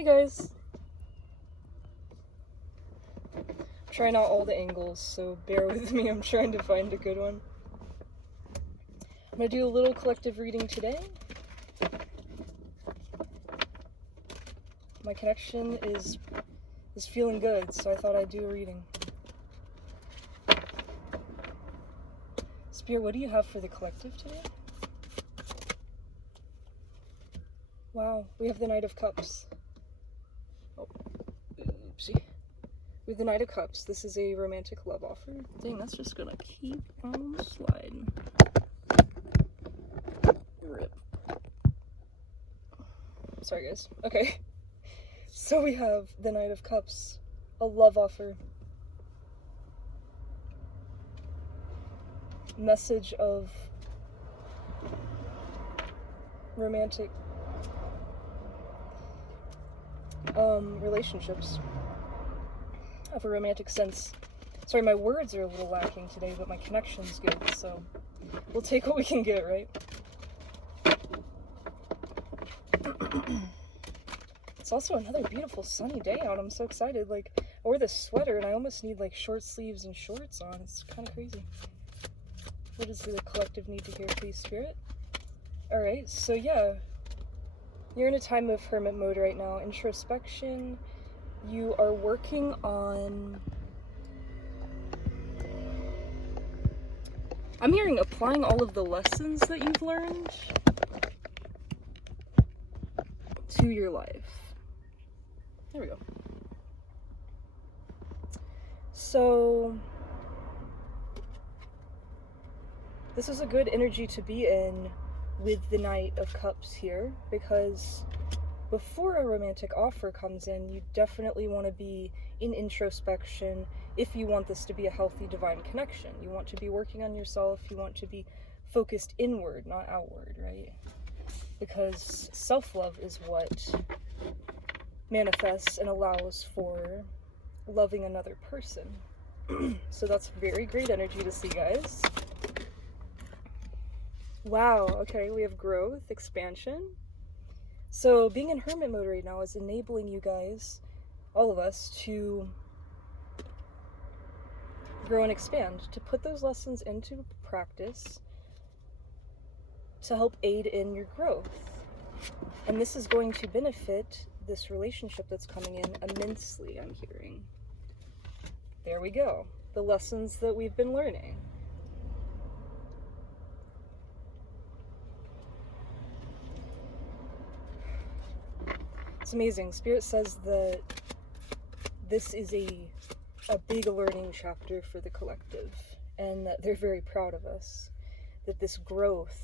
Hey guys! I'm trying out all the angles, so bear with me, I'm trying to find a good one. I'm gonna do a little collective reading today. My connection is feeling good, so I thought I'd do a reading. Spirit, what do you have for the collective today? Wow, we have the Knight of Cups. Oh, oopsie. We have the Knight of Cups. This is a romantic love offer. Dang, that's just gonna keep on sliding. Rip. Sorry, guys. Okay. So we have the Knight of Cups, a love offer. Message of romantic relationships, of a romantic sense. Sorry, my words are a little lacking today, but my connection's good, so we'll take what we can get, right? It's also another beautiful sunny day out. I'm so excited. Like, I wore this sweater and I almost need like short sleeves and shorts on. It's kind of crazy. What does the collective need to hear, please, Spirit? Alright, so yeah, you're in a time of hermit mode right now. Introspection. You are working on, I'm hearing applying all of the lessons that you've learned to your life. There we go. So this is a good energy to be in with the Knight of Cups here, because before a romantic offer comes in, you definitely want to be in introspection if you want this to be a healthy divine connection. You want to be working on yourself, you want to be focused inward, not outward, right? Because self-love is what manifests and allows for loving another person. So that's very great energy to see, guys. Wow, okay, we have growth, expansion. So being in hermit mode right now is enabling you guys, all of us, to grow and expand, to put those lessons into practice to help aid in your growth. And this is going to benefit this relationship that's coming in immensely, I'm hearing. There we go. The lessons that we've been learning. It's amazing. Spirit says that this is a big learning chapter for the collective, and that they're very proud of us, that this growth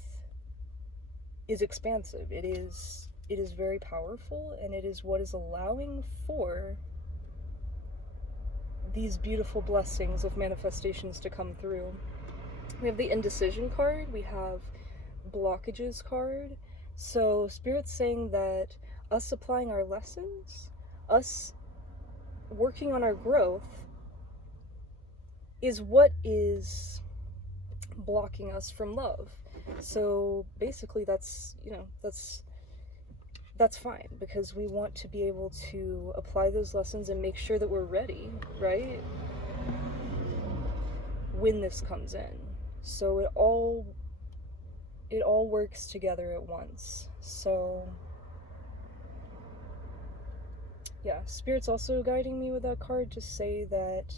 is expansive. It is very powerful, and it is what is allowing for these beautiful blessings of manifestations to come through. We have the indecision card, we have blockages card. So Spirit's saying that us applying our lessons, us working on our growth, is what is blocking us from love. So basically that's, you know, that's fine, because we want to be able to apply those lessons and make sure that we're ready, right? When this comes in. So it all works together at once. So yeah, Spirit's also guiding me with that card to say that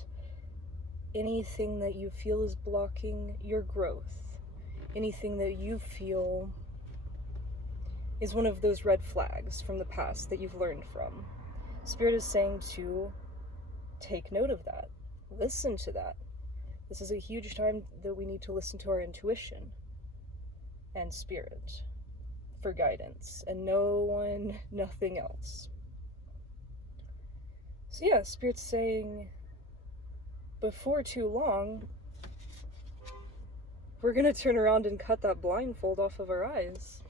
anything that you feel is blocking your growth, anything that you feel is one of those red flags from the past that you've learned from, Spirit is saying to take note of that, listen to that. This is a huge time that we need to listen to our intuition and Spirit for guidance, and nothing else. So yeah, Spirit's saying before too long, we're gonna turn around and cut that blindfold off of our eyes.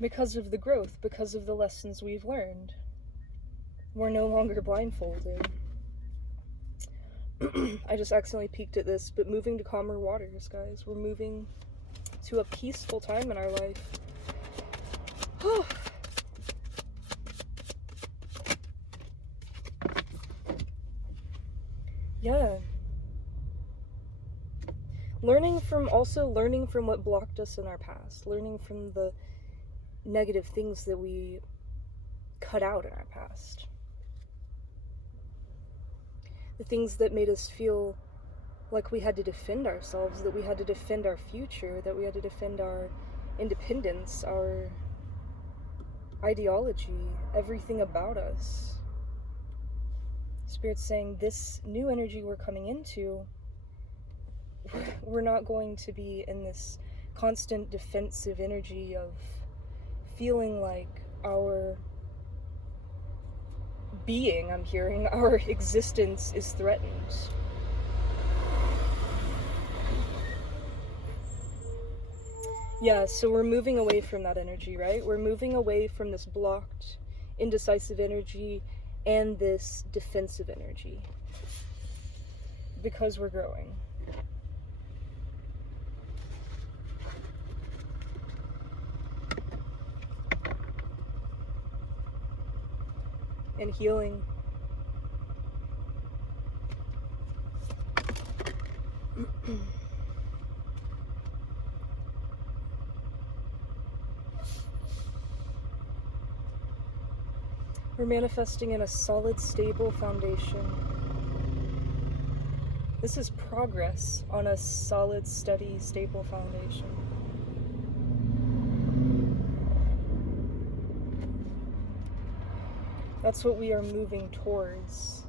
Because of the growth, because of the lessons we've learned. We're no longer blindfolded. I just accidentally peeked at this, but moving to calmer waters, guys. We're moving to a peaceful time in our life. Yeah. Learning from what blocked us in our past. Learning from the negative things that we cut out in our past. The things that made us feel like we had to defend ourselves, that we had to defend our future, that we had to defend our independence, our ideology, everything about us. Spirit's saying this new energy we're coming into, we're not going to be in this constant defensive energy of feeling like our being, I'm hearing, our existence is threatened. Yeah, so we're moving away from that energy, right? We're moving away from this blocked, indecisive energy and this defensive energy. Because we're growing. And healing. We're manifesting in a solid, stable foundation. This is progress on a solid, steady, stable foundation. That's what we are moving towards.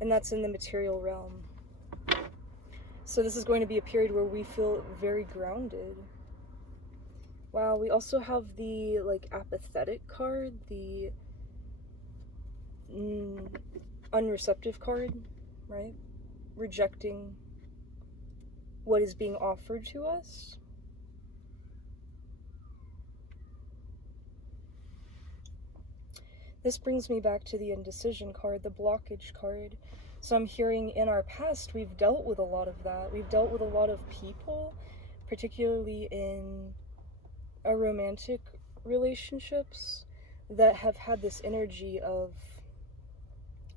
And that's in the material realm. So this is going to be a period where we feel very grounded. Wow, we also have the apathetic card, the unreceptive card, right? Rejecting what is being offered to us. This brings me back to the indecision card, the blockage card. So I'm hearing in our past, we've dealt with a lot of that. We've dealt with a lot of people, particularly in our romantic relationships, that have had this energy of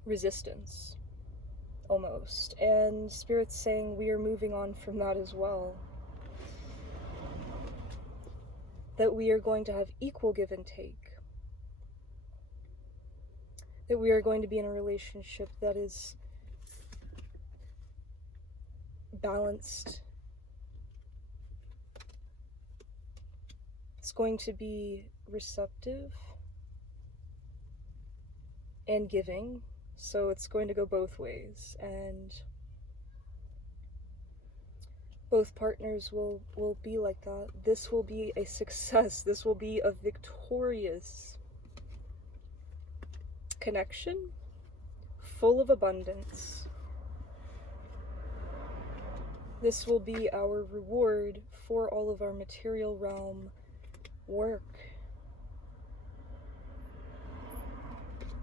resistance, almost. And Spirit's saying we are moving on from that as well. That we are going to have equal give and take. That we are going to be in a relationship that is balanced. It's going to be receptive and giving, so it's going to go both ways, and both partners will be like that. This will be a success. This will be a victorious connection, full of abundance. This will be our reward for all of our material realm work.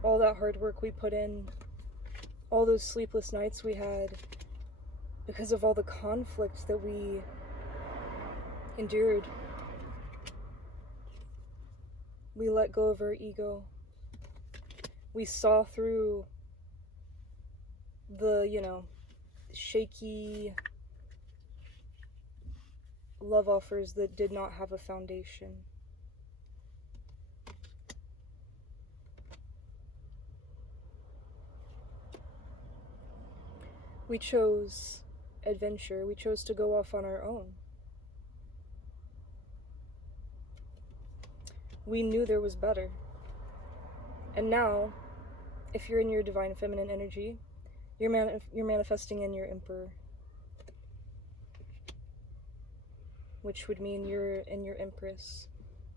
All that hard work we put in, all those sleepless nights we had, because of all the conflict that we endured. We let go of our ego. We saw through the, shaky love offers that did not have a foundation. We chose adventure. We chose to go off on our own. We knew there was better. And now, if you're in your divine feminine energy, you're manifesting in your emperor. Which would mean you're in your empress.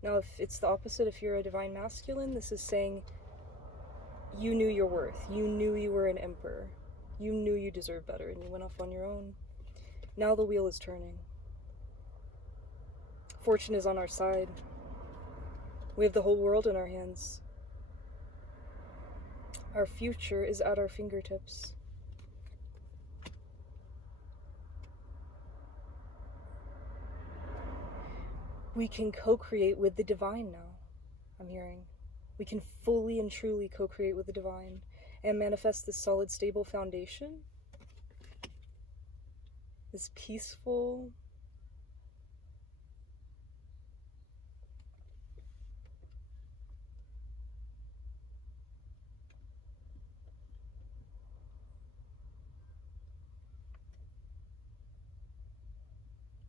Now, if it's the opposite, if you're a divine masculine, this is saying you knew your worth. You knew you were an emperor. You knew you deserved better, and you went off on your own. Now the wheel is turning. Fortune is on our side. We have the whole world in our hands. Our future is at our fingertips. We can co-create with the divine now, I'm hearing. We can fully and truly co-create with the divine and manifest this solid, stable foundation, this peaceful,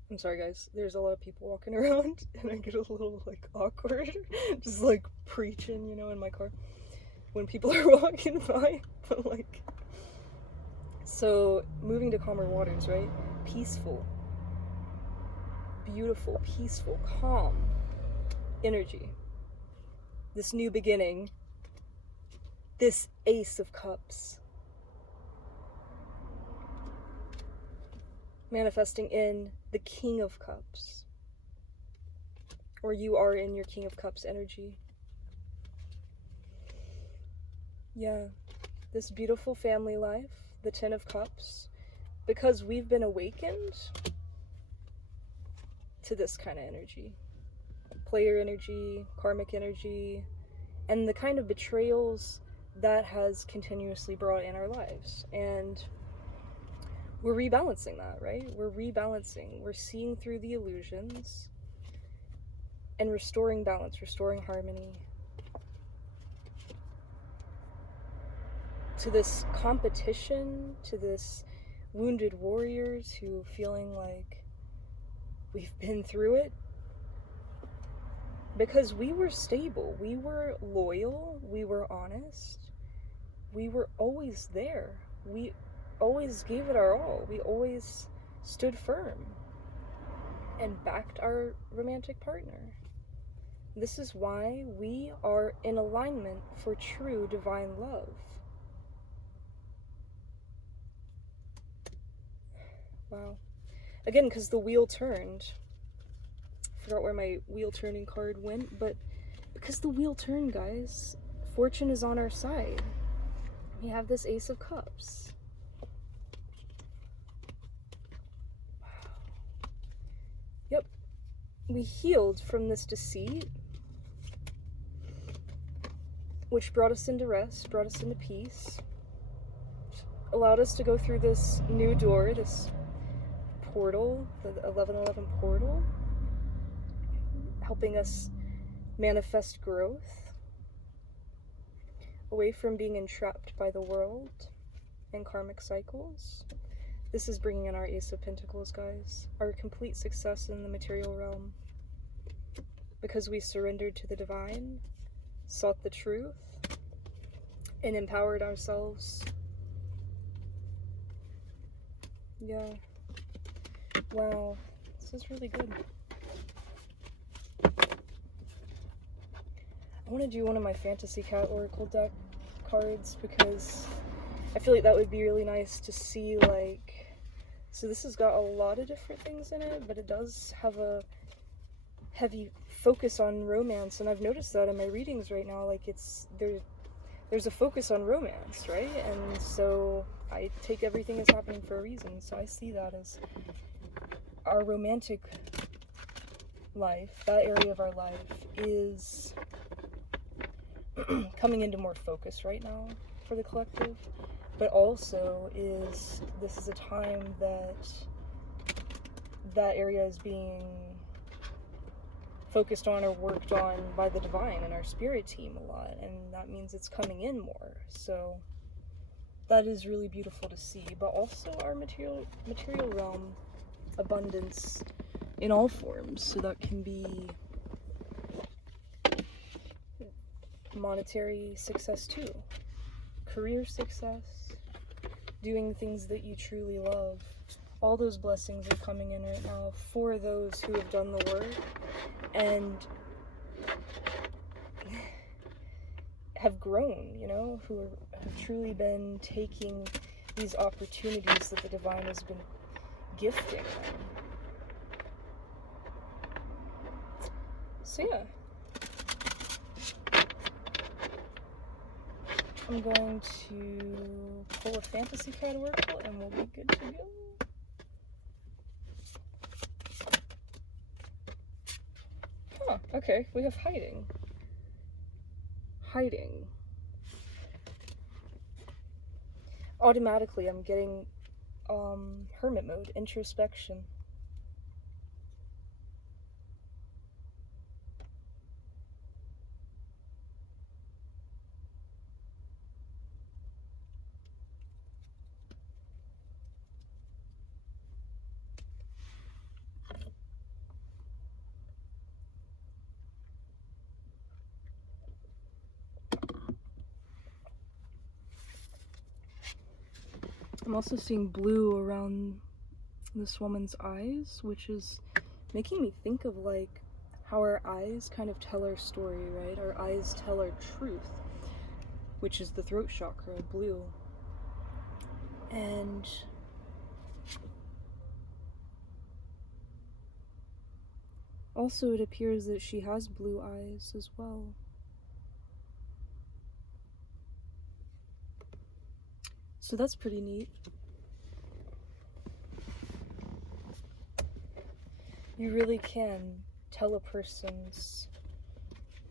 I'm sorry guys, there's a lot of people walking around and I get a little like awkward, just like preaching, you know, in my car when people are walking by, but like, so moving to calmer waters, right? Peaceful, beautiful, peaceful, calm energy, this new beginning, this Ace of Cups, manifesting in the King of Cups, or you are in your King of Cups energy. Yeah, this beautiful family life, the Ten of Cups, because we've been awakened to this kind of energy, player energy, karmic energy, and the kind of betrayals that has continuously brought in our lives. And we're rebalancing that, right? We're rebalancing. We're seeing through the illusions and restoring balance, restoring harmony to this competition, to this wounded warriors who feeling like we've been through it. Because we were stable, we were loyal, we were honest, we were always there. We always gave it our all. We always stood firm and backed our romantic partner. This is why we are in alignment for true divine love. Wow. Again, because the wheel turned. I forgot where my wheel turning card went, but because the wheel turned, guys, fortune is on our side. We have this Ace of Cups. Yep, we healed from this deceit, which brought us into rest, brought us into peace, allowed us to go through this new door, this portal, the 1111 portal, helping us manifest growth away from being entrapped by the world and karmic cycles. This is bringing in our Ace of Pentacles, guys. Our complete success in the material realm. Because we surrendered to the divine, sought the truth, and empowered ourselves. Yeah. Wow. This is really good. I want to do one of my Fantasy Cat Oracle deck cards because I feel like that would be really nice to see, like, so this has got a lot of different things in it, but it does have a heavy focus on romance, and I've noticed that in my readings right now, like, there's a focus on romance, right? And so I take everything as happening for a reason, so I see that as our romantic life, that area of our life is coming into more focus right now for the collective, but also this is a time that area is being focused on or worked on by the divine and our spirit team a lot, and that means it's coming in more. So that is really beautiful to see, but also our material realm abundance in all forms. So that can be monetary success too, career success, doing things that you truly love. All those blessings are coming in right now for those who have done the work and have grown, you know, who have truly been taking these opportunities that the divine has been gifting them. So yeah, I'm going to pull a fantasy card oracle and we'll be good to go. Huh, okay, we have hiding. Hiding. Automatically I'm getting hermit mode, introspection. I'm also seeing blue around this woman's eyes, which is making me think of like how our eyes kind of tell our story, right? Our eyes tell our truth, which is the throat chakra, blue. And also it appears that she has blue eyes as well. So that's pretty neat. You really can tell a person's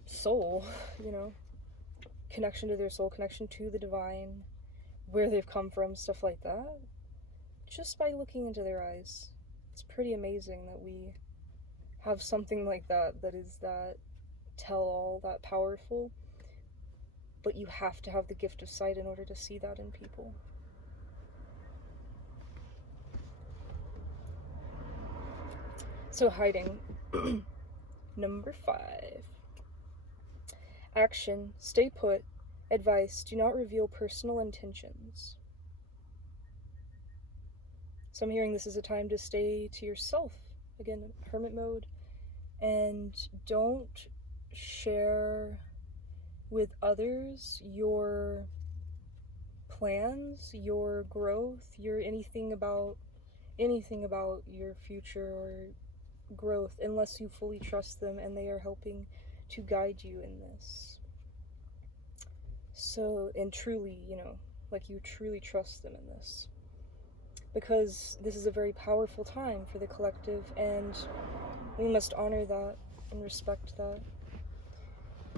soul, you know, connection to their soul, connection to the divine, where they've come from, stuff like that, just by looking into their eyes. It's pretty amazing that we have something like that, that is that tell-all, that powerful, but you have to have the gift of sight in order to see that in people. So hiding. Number 5. Action, stay put. Advice, do not reveal personal intentions. So I'm hearing this is a time to stay to yourself. Again, hermit mode. And don't share with others your plans, your growth, your anything about your future or growth, unless you fully trust them and they are helping to guide you in this. So, and truly, you know, like you truly trust them in this. Because this is a very powerful time for the collective, and we must honor that and respect that.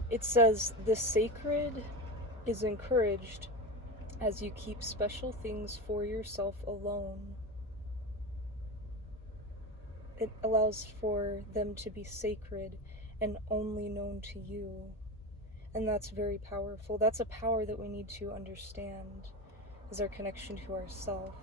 It says, the sacred is encouraged as you keep special things for yourself alone. It allows for them to be sacred and only known to you. And that's very powerful. That's a power that we need to understand, is our connection to ourself.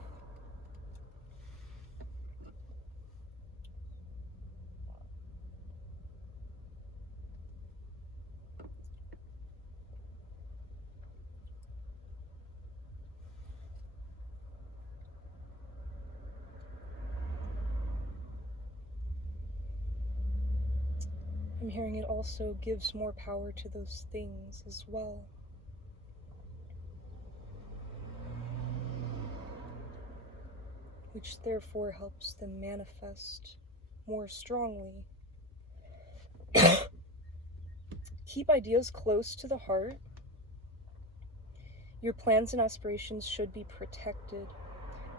I'm hearing it also gives more power to those things as well. Which therefore helps them manifest more strongly. Keep ideas close to the heart. Your plans and aspirations should be protected.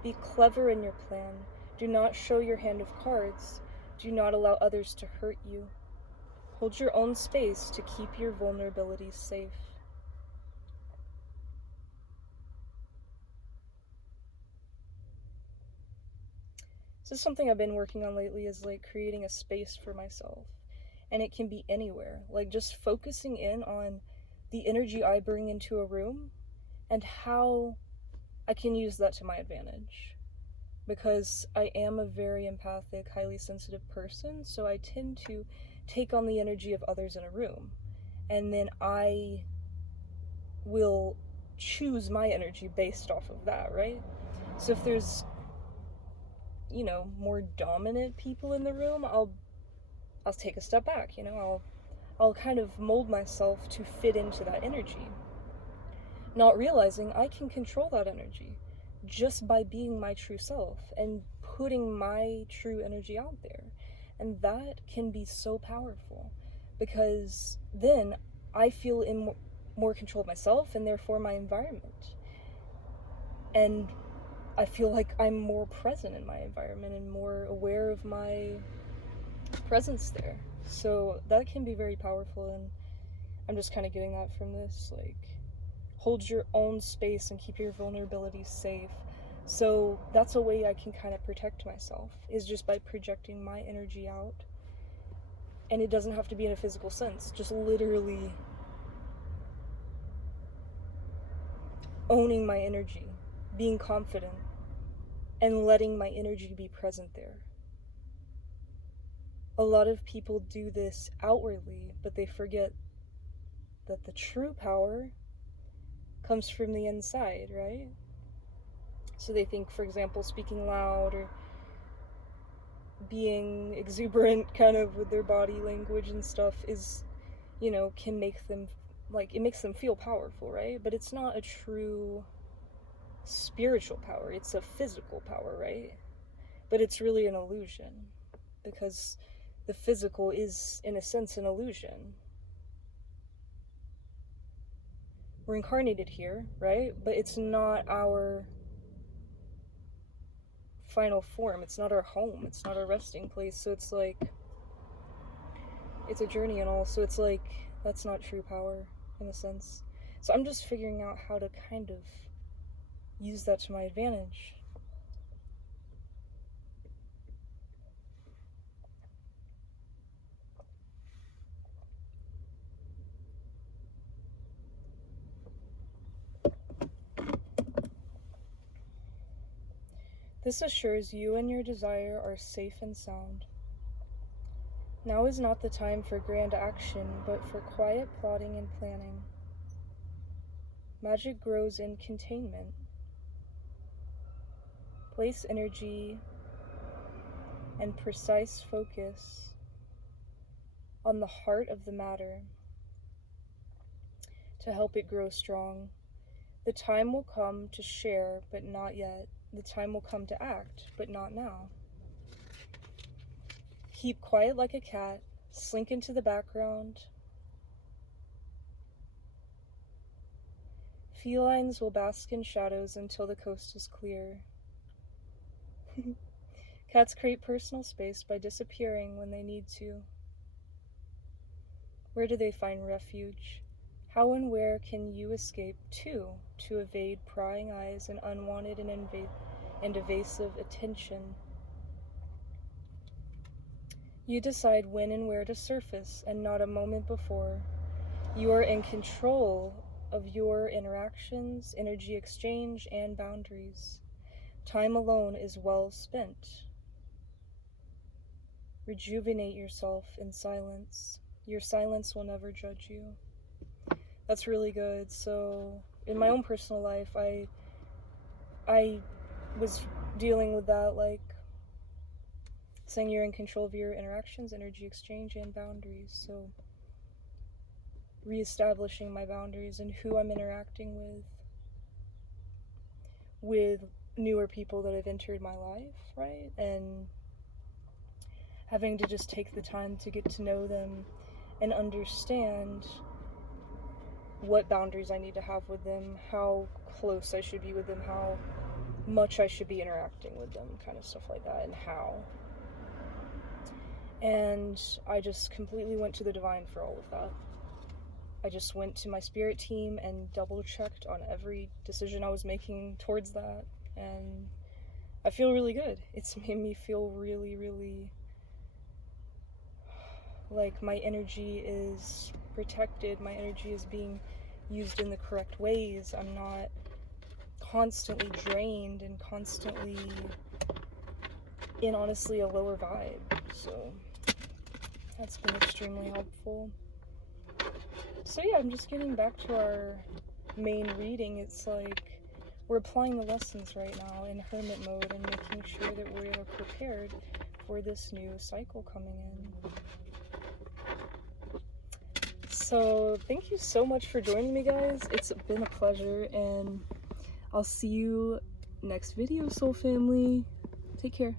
Be clever in your plan. Do not show your hand of cards. Do not allow others to hurt you. Hold your own space to keep your vulnerabilities safe. This is something I've been working on lately, is like creating a space for myself. And it can be anywhere. Like just focusing in on the energy I bring into a room and how I can use that to my advantage. Because I am a very empathic, highly sensitive person, so I tend to take on the energy of others in a room. And then I will choose my energy based off of that, right? So if there's, you know, more dominant people in the room, I'll take a step back, you know, I'll kind of mold myself to fit into that energy. Not realizing I can control that energy just by being my true self and putting my true energy out there. And that can be so powerful, because then I feel in more control of myself and therefore my environment. And I feel like I'm more present in my environment and more aware of my presence there. So that can be very powerful, and I'm just kind of getting that from this, like, hold your own space and keep your vulnerabilities safe. So that's a way I can kind of protect myself, is just by projecting my energy out. And it doesn't have to be in a physical sense, just literally owning my energy, being confident, and letting my energy be present there. A lot of people do this outwardly, but they forget that the true power comes from the inside, right? So they think, for example, speaking loud or being exuberant kind of with their body language and stuff is, you know, can make them, like, it makes them feel powerful, right? But it's not a true spiritual power, it's a physical power, right? But it's really an illusion, because the physical is, in a sense, an illusion. We're incarnated here, right? But it's not our final form, it's not our home, it's not our resting place. So it's like, it's a journey and all, so it's like, that's not true power, in a sense. So I'm just figuring out how to kind of use that to my advantage. This assures you and your desire are safe and sound. Now is not the time for grand action, but for quiet plotting and planning. Magic grows in containment. Place energy and precise focus on the heart of the matter to help it grow strong. The time will come to share, but not yet. The time will come to act, but not now. Keep quiet like a cat, slink into the background. Felines will bask in shadows until the coast is clear. Cats create personal space by disappearing when they need to. Where do they find refuge? How and where can you escape to evade prying eyes and unwanted and evasive attention? You decide when and where to surface, and not a moment before. You are in control of your interactions, energy exchange, and boundaries. Time alone is well spent. Rejuvenate yourself in silence. Your silence will never judge you. That's really good. So in my own personal life, I was dealing with that, like saying you're in control of your interactions, energy exchange, and boundaries. So reestablishing my boundaries and who I'm interacting with newer people that have entered my life, right? And having to just take the time to get to know them and understand what boundaries I need to have with them, how close I should be with them, how much I should be interacting with them, kind of stuff like that, and how. And I just completely went to the divine for all of that. I just went to my spirit team and double checked on every decision I was making towards that, and I feel really good. It's made me feel really, really like my energy is protected, my energy is being used in the correct ways. I'm not constantly drained and constantly in, honestly, a lower vibe. So that's been extremely helpful. So yeah, I'm just getting back to our main reading. It's like we're applying the lessons right now in hermit mode and making sure that we're prepared for this new cycle coming in. So thank you so much for joining me, guys. It's been a pleasure, and I'll see you next video, soul family. Take care.